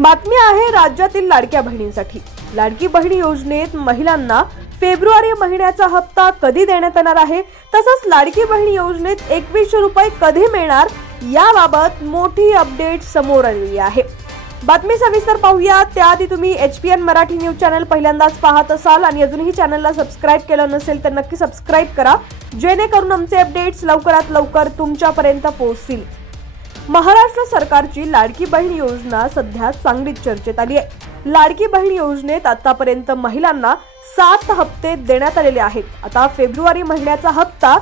बातमी आहे राज्यातील लाडक्या बहिणींसाठी। लाडकी बहीण योजनेत महिलांना फेब्रुवारी महिन्याचा हप्ता कधी देण्यात येणार आहे, तसंच लाडकी बहीण योजनेत 2100 रुपये कधी मिळणार याबाबत मोठी अपडेट समोर आली आहे। बातमी सविस्तर पाहूया। त्याआधी तुम्ही HPN मराठी न्यूज चॅनल पहिल्यांदाच पाहत असाल आणि अजूनही चॅनलला सबस्क्राइब केलं नसेल तर नक्की सबस्क्राइब करा, जेणेकरून आमचे अपडेट्स लवकरात लवकर तुमच्यापर्यंत पोहोचतील। महाराष्ट्र सरकारची लाडकी बहीण योजना सध्या चांगलीच चर्चेत आली आहे। लाडकी बहीण योजनेत आतापर्यंत महिलांना 7 हप्ते देण्यात आलेले आहेत। आता फेब्रुवारी महिन्याचा हप्ता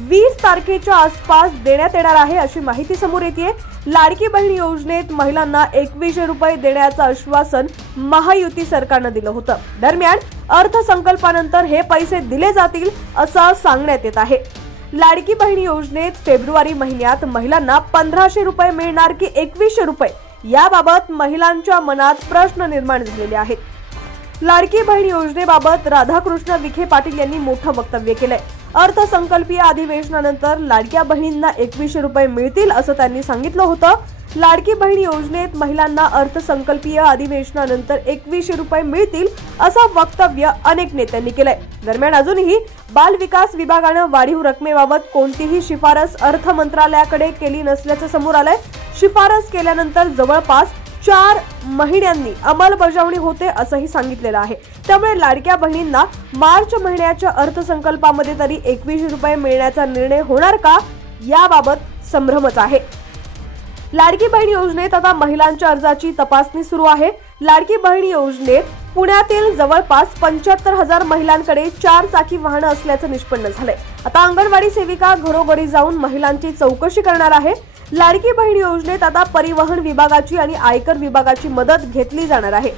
20 तारखेच्या आसपास देण्यात येणार आहे अशी माहिती समोर येते। लाडकी बहीण योजनेत महिलांना 2100 रुपये देण्याचं आश्वासन महायुती सरकारने दिलं होतं। दरम्यान अर्थसंकल्पानंतर हे पैसे दिले जातील असं सांगण्यात येत आहे। लाडकी बहीण योजनेत फेब्रुवारी महिन्यात महिलांना 1500 रुपये मिळणार की 2100 रुपये याबाबत महिलांच्या मनात प्रश्न निर्माण झालेले आहेत। लाडकी बहीण योजनेबाबत राधाकृष्ण विखे पाटील यांनी मोठं वक्तव्य केलंय। अर्थसंकल्पीय अधिवेशनानंतर लाडक्या बहिणींना 2100 रुपये मिळतील असं त्यांनी सांगितलं होतं। लाडकी बहीण योजनेत महिलांना अर्थसंकल्पीय अधिवेशनानंतर 2100 रुपये मिळतील असं वक्तव्य अनेक नेत्यांनी केलंय। दरम्यान अजूनही बाल विकास विभागाने वाढीव रकमेबाबत कोणतीही शिफारस अर्थ मंत्रालयाकडे केली नसल्याचं समोर आलंय। शिफारस केल्यानंतर जवळपास 4 महिन्यांनी अंमलबजावणी होते असंही सांगितलेलं आहे। त्यामुळे लाडक्या बहिणींना मार्च महिन्याच्या अर्थसंकल्पामध्ये तरी 2100 रुपये मिळण्याचा निर्णय होणार का याबाबत संभ्रमच आहे। लाडकी बहीण योजनेत आता महिलांच्या अर्जाची तपासणी सुरू आहे। लाडकी बहीण योजनेत पुण्यातील जवळपास 75,000 महिलांकडे 4 चाकी वाहनं असल्याचं निष्पन्न झालंय। आता अंगणवाडी सेविका घरोघरी जाऊन महिलांची चौकशी करणार आहे। लाडकी बहीण योजनेत आता परिवहन विभागाची आणि आयकर विभागाची मदत घेतली जाणार आहे।